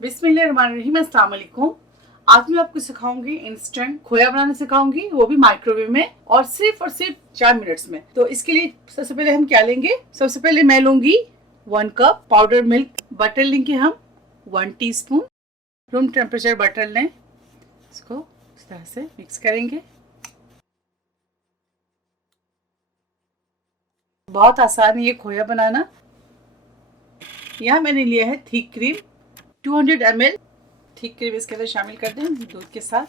बिस्मिल्लाहिर्रहमानिर्रहीम, अस्सलाम वालेकुम। आज मैं आपको सिखाऊंगी इंस्टेंट खोया बनाना सिखाऊंगी, वो भी माइक्रोवेव में और सिर्फ 4 मिनट्स में। तो इसके लिए सबसे पहले हम क्या लेंगे, सबसे पहले मैं लूंगी 1 कप पाउडर मिल्क। बटर लेंगे हम 1 टीस्पून। रूम टेम्परेचर बटर लें, इसको इस तरह से मिक्स करेंगे। बहुत आसान है ये खोया बनाना। यहाँ मैंने लिया है thick cream 200 ml। Thick cream इसके अंदर शामिल कर दें दूध के साथ।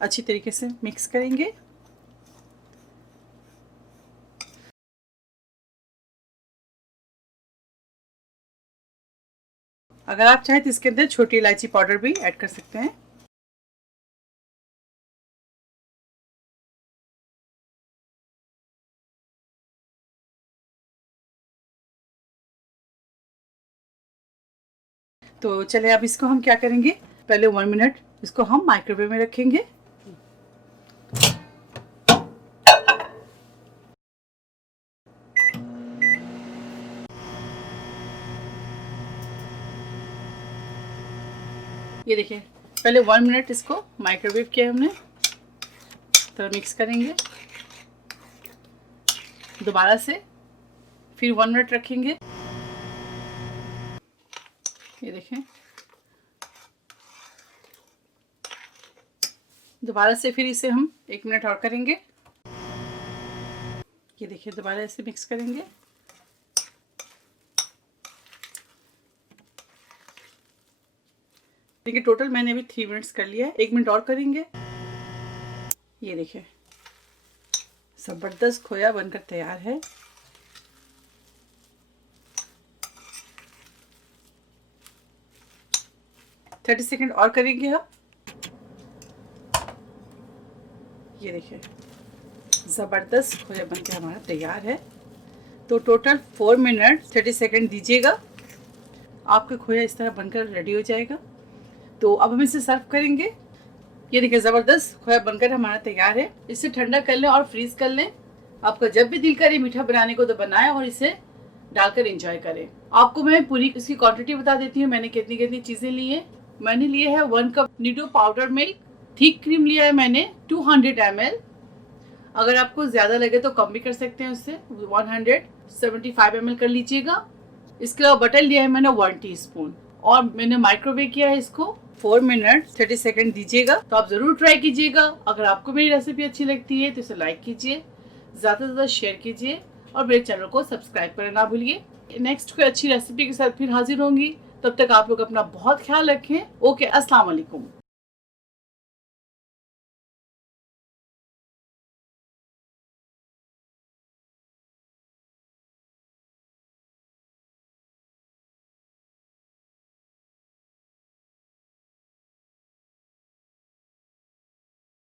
अच्छी तरीके से मिक्स करेंगे। अगर आप चाहें तो इसके अंदर छोटी इलायची पाउडर भी ऐड कर सकते हैं। तो चलिए अब इसको हम क्या करेंगे, पहले 1 मिनट इसको हम माइक्रोवेव में रखेंगे। ये देखिए, पहले 1 मिनट इसको माइक्रोवेव किया हमने। तो मिक्स करेंगे दोबारा से, फिर 1 मिनट रखेंगे। ये देखें, दोबारा से फिर इसे हम 1 मिनट और करेंगे। ये देखिए, दोबारा इसे मिक्स करेंगे। देखिए टोटल मैंने अभी 3 मिनट्स कर लिया है, 1 मिनट और करेंगे। ये देखिए, जबरदस्त खोया बनकर तैयार है। थर्टी सेकेंड और करेंगे हम। ये देखिए, ज़बरदस्त खोया बनके हमारा तैयार है। तो टोटल 4 मिनट 30 सेकेंड दीजिएगा, आपका खोया इस तरह बनकर रेडी हो जाएगा। तो अब हम इसे सर्व करेंगे। ये देखिए, ज़बरदस्त खोया बनकर हमारा तैयार है। इसे ठंडा कर लें और फ्रीज कर लें। आपका जब भी दिल करे मीठा बनाने को तो बनाएं और इसे डालकर एंजॉय करें। आपको मैं पूरी इसकी क्वांटिटी बता देती हूँ, मैंने कितनी कितनी चीज़ें ली हैं। मैंने लिए है 1 cup Nido powder milk. Thick cream लिया है मैंने 200 ml। अगर आपको ज़्यादा लगे तो कम भी कर सकते हैं, उससे 175 ml कर लीजिएगा। इसके अलावा बटर लिया है मैंने 1 टीस्पून और मैंने माइक्रोवेव किया है इसको 4 मिनट 30 सेकेंड दीजिएगा। तो आप ज़रूर ट्राई कीजिएगा। अगर आपको मेरी रेसिपी अच्छी लगती है तो इसे लाइक कीजिए, ज़्यादा से ज़्यादा शेयर कीजिए और मेरे चैनल को सब्सक्राइब करना ना भूलिए। नेक्स्ट कोई अच्छी रेसिपी के साथ फिर हाजिर होंगी। तब तक आप लोग अपना बहुत ख्याल रखें। ओके, अस्सलाम वालेकुम।